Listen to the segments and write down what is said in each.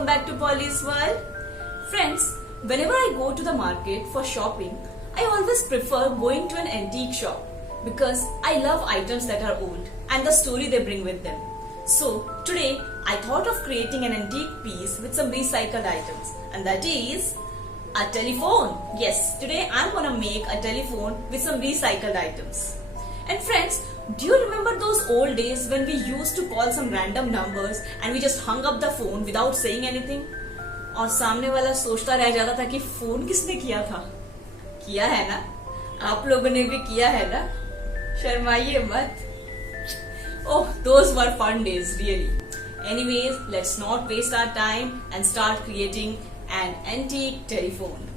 welcome back to Polly's World. Friends, whenever I go to the market for shopping, I always prefer going to an antique shop because I love items that are old and the story they bring with them. So today I thought of creating an antique piece with some recycled items, and that is a telephone. Yes, today I'm gonna make a telephone with some recycled items. And friends, do you remember those old days when we used to call some random numbers and we just hung up the phone without saying anything? और सामने वाला सोचता रह जाता था कि phone किसने किया था? किया है ना? आप लोगों ने भी किया है ना? शर्माइए मत. Oh, those were fun days, really. Anyways, let's not waste our time and start creating an antique telephone.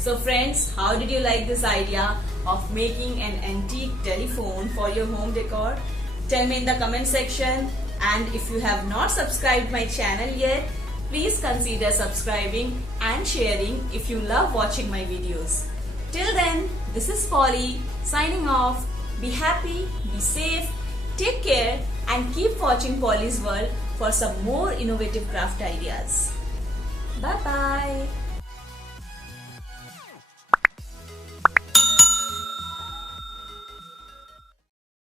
So friends, how did you like this idea of making an antique telephone for your home decor? Tell me in the comment section, and if you have not subscribed my channel yet, please consider subscribing and sharing if you love watching my videos. Till then, this is Polly signing off. Be happy, be safe, take care, and keep watching Polly's World for some more innovative craft ideas. Bye bye.